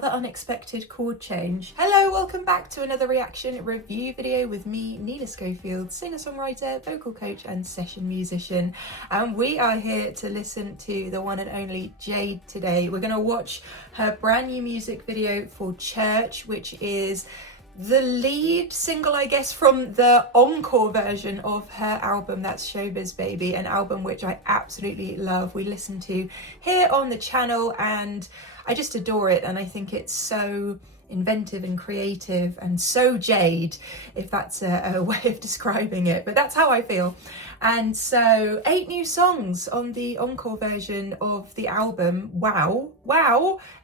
another unexpected chord change. Hello, welcome back to another reaction review video with me, Nina Schofield, singer-songwriter, vocal coach and session musician. And we are here to listen to the one and only Jade today. We're going to watch her brand new music video for Church, which is the lead single, I guess, from the encore version of her album, that's Showbiz Baby, an album which I absolutely love. We listen to here on the channel and I just adore it, and I think it's so inventive and creative and so Jade, if that's a way of describing it, but that's how I feel. And so 8 new songs on the encore version of the album. Wow,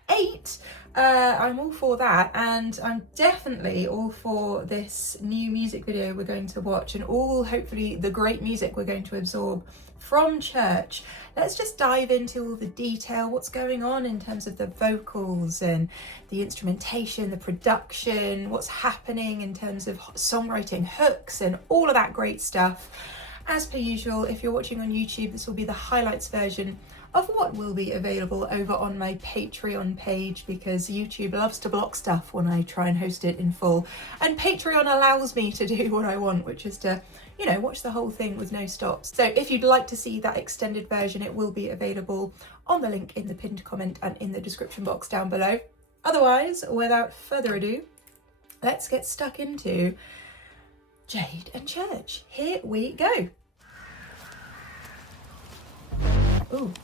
8. I'm all for that, and I'm definitely all for this new music video we're going to watch and all, hopefully, the great music we're going to absorb from Church. Let's just dive into all the detail, what's going on in terms of the vocals and the instrumentation, the production, what's happening in terms of songwriting, hooks and all of that great stuff. As per usual, if you're watching on YouTube, this will be the highlights version of what will be available over on my Patreon page, because YouTube loves to block stuff when I try and host it in full, and Patreon allows me to do what I want, which is to, you know, watch the whole thing with no stops. So if you'd like to see that extended version, it will be available on the link in the pinned comment and in the description box down below. Otherwise, without further ado, let's get stuck into Jade and Church. Here we go. Ooh.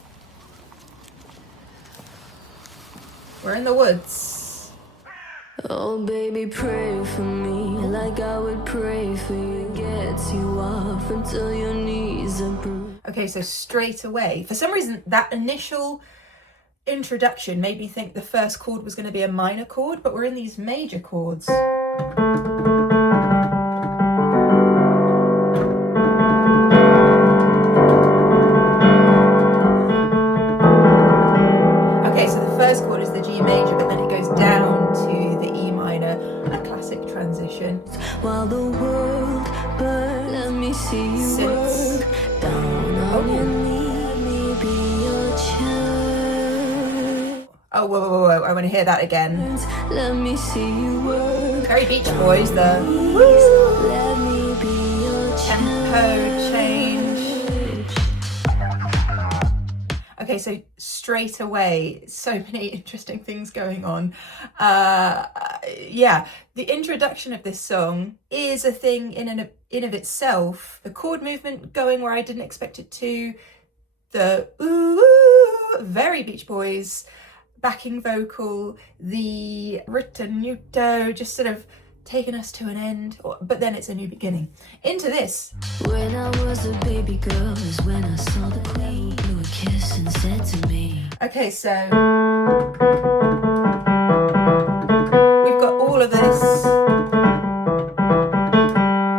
We're in the woods. Oh baby, pray for me like I would pray for you. Gets you off until your knees are bruised. Okay, so straight away, for some reason that initial introduction made me think the first chord was going to be a minor chord, but we're in these major chords. Okay, so the first chord is the G major, but then it goes down to the E minor, a classic transition. While the world burns, let me see you work. Down on your knee, let me be your child. Oh, whoa, I want to hear that again. Let me see you work. Very Beach Boys, the Let me be your tempo change. Okay, so straight away, so many interesting things going on. Yeah, the introduction of this song is a thing in of itself. The chord movement going where I didn't expect it to. The ooh, very Beach Boys backing vocal. The ritenuto just sort of taking us to an end, but then it's a new beginning. Into this. When I was a baby girl is when I saw the queen. Blew a kiss and said to me. Okay, so we've got all of this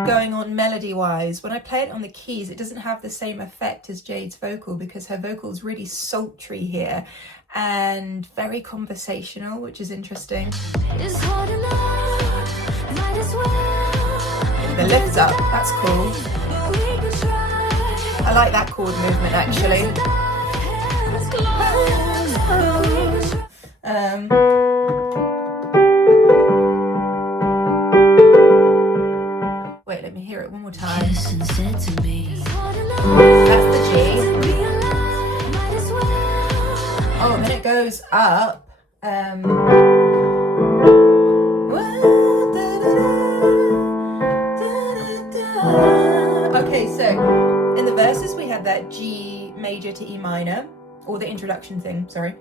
going on melody-wise. When I play it on the keys, it doesn't have the same effect as Jade's vocal because her vocal is really sultry here and very conversational, which is interesting. It's hard enough, might as well. The lift up, that's cool. I like that chord movement actually. Wait, let me hear it one more time. That's the G. Oh, and then it goes up. Okay, so in the verses we had that G major to E minor, or the introduction thing, sorry.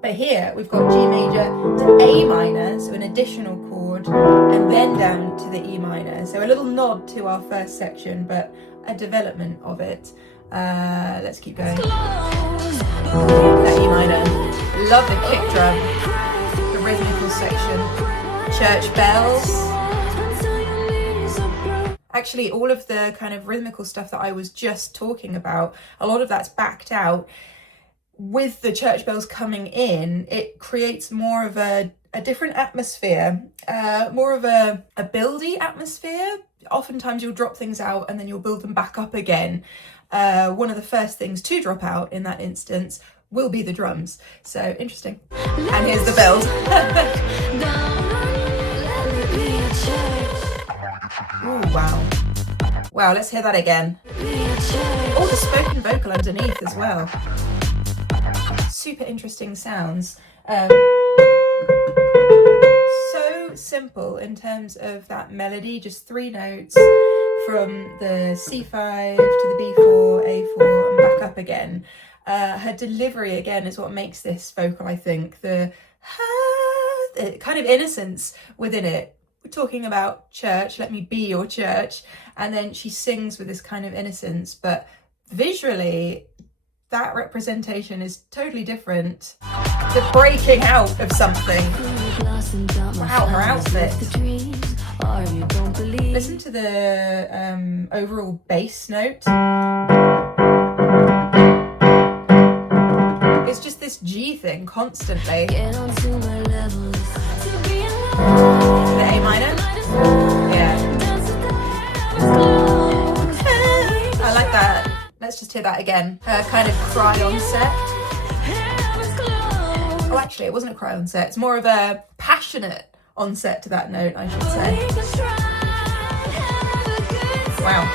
But here we've got G major to A minor, so an additional chord, and then down to the E minor. So a little nod to our first section, but a development of it. Let's keep going. That E minor. Love the kick drum, the rhythmical section. Church bells. Actually, all of the kind of rhythmical stuff that I was just talking about, a lot of that's backed out. With the church bells coming in, it creates more of a different atmosphere, more of a buildy atmosphere. Oftentimes you'll drop things out and then you'll build them back up again. One of the first things to drop out in that instance will be the drums. So interesting. And here's the bells. Ooh, wow. Wow, let's hear that again. Oh, the spoken vocal underneath as well. Super interesting sounds. So simple in terms of that melody, just 3 notes from the C5 to the B4, A4 and back up again. Her delivery again is what makes this vocal, I think. The kind of innocence within it. We're talking about church, let me be your church. And then she sings with this kind of innocence, but visually, that representation is totally different. The breaking out of something. Wow, her outfit. Listen to the overall bass note. It's just this G thing constantly. The A minor? Yeah. I like that. Let's just hear that again. Her kind of cry on set. Oh, actually, it wasn't a cry on set. It's more of a passionate onset to that note, I should say. Wow.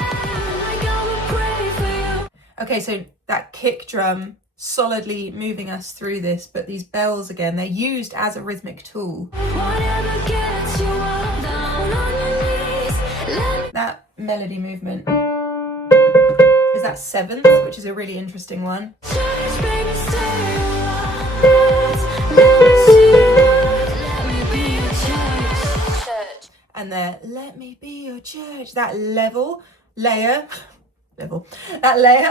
Okay, so that kick drum solidly moving us through this, but these bells again, they're used as a rhythmic tool. That melody movement is that 7th, which is a really interesting one. And the let me be your church, that layer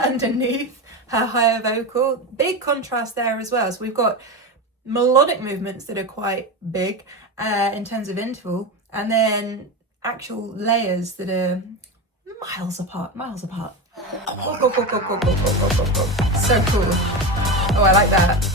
underneath her higher vocal, big contrast there as well. So we've got melodic movements that are quite big in terms of interval, and then actual layers that are miles apart. So cool. Oh, I like that.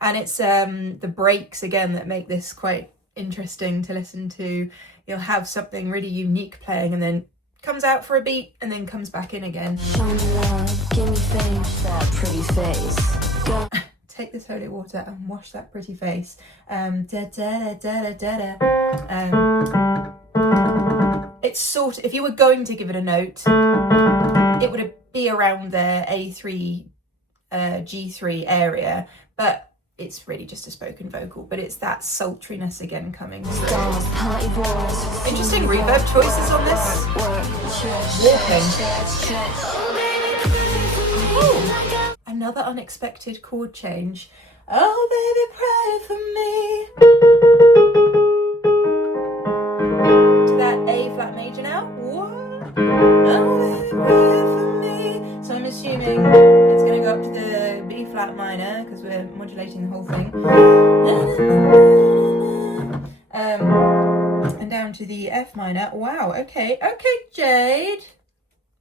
And it's the breaks again that make this quite interesting to listen to. You'll have something really unique playing and then comes out for a beat and then comes back in again. Show me love, give me face, that pretty face. Take this holy water and wash that pretty face. It's sort of, if you were going to give it a note, it would be around the A3, G3 area, but it's really just a spoken vocal, but it's that sultriness again coming through. Interesting reverb choices on this. Walking. Ooh. Another unexpected chord change. Oh, baby, pray for me. To that A flat major now. What? Oh, baby, pray for me. So I'm assuming it's going to go up to the B flat minor because we're modulating the whole thing. And down to the F minor. Wow, okay, Jade.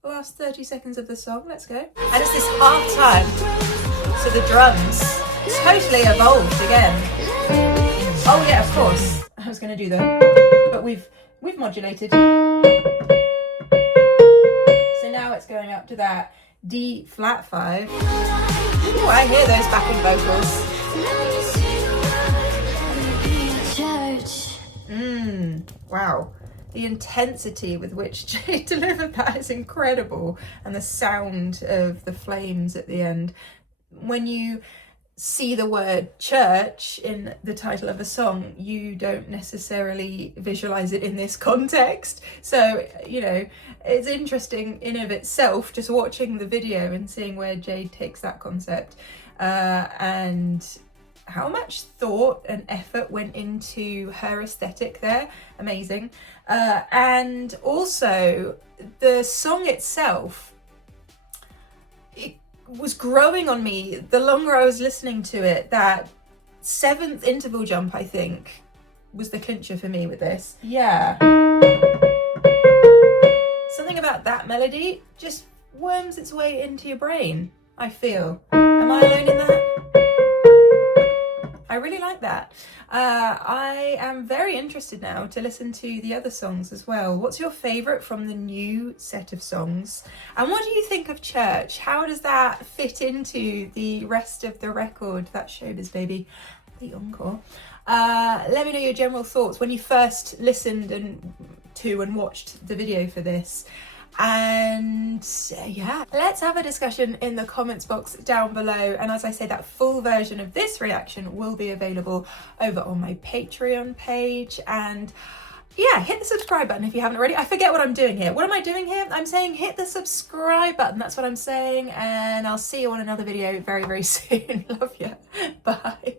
The last 30 seconds of the song, let's go. And it's this half time, so the drums totally evolved again. Oh yeah, of course. I was going to do that, but we've modulated. So now it's going up to that D flat 5. Ooh, I hear those backing vocals. Wow. The intensity with which Jade delivered that is incredible. And the sound of the flames at the end. When you see the word church in the title of a song, you don't necessarily visualize it in this context. So, you know, it's interesting in of itself, just watching the video and seeing where Jade takes that concept, and how much thought and effort went into her aesthetic there. Amazing. And also the song itself, it was growing on me the longer I was listening to it. That 7th interval jump, I think, was the clincher for me with this. Yeah. Something about that melody just worms its way into your brain, I feel. Am I alone in that? I really like that. I am very interested now to listen to the other songs as well. What's your favourite from the new set of songs? And what do you think of Church? How does that fit into the rest of the record? That's Showbiz, baby. The encore. Let me know your general thoughts when you first listened to and watched the video for this. And yeah, let's have a discussion in the comments box down below. And as I say, that full version of this reaction will be available over on my Patreon page. And yeah, hit the subscribe button if you haven't already. I forget what I'm doing here. What am I doing here? I'm saying hit the subscribe button. That's what I'm saying. And I'll see you on another video very, very soon. Love you. Bye.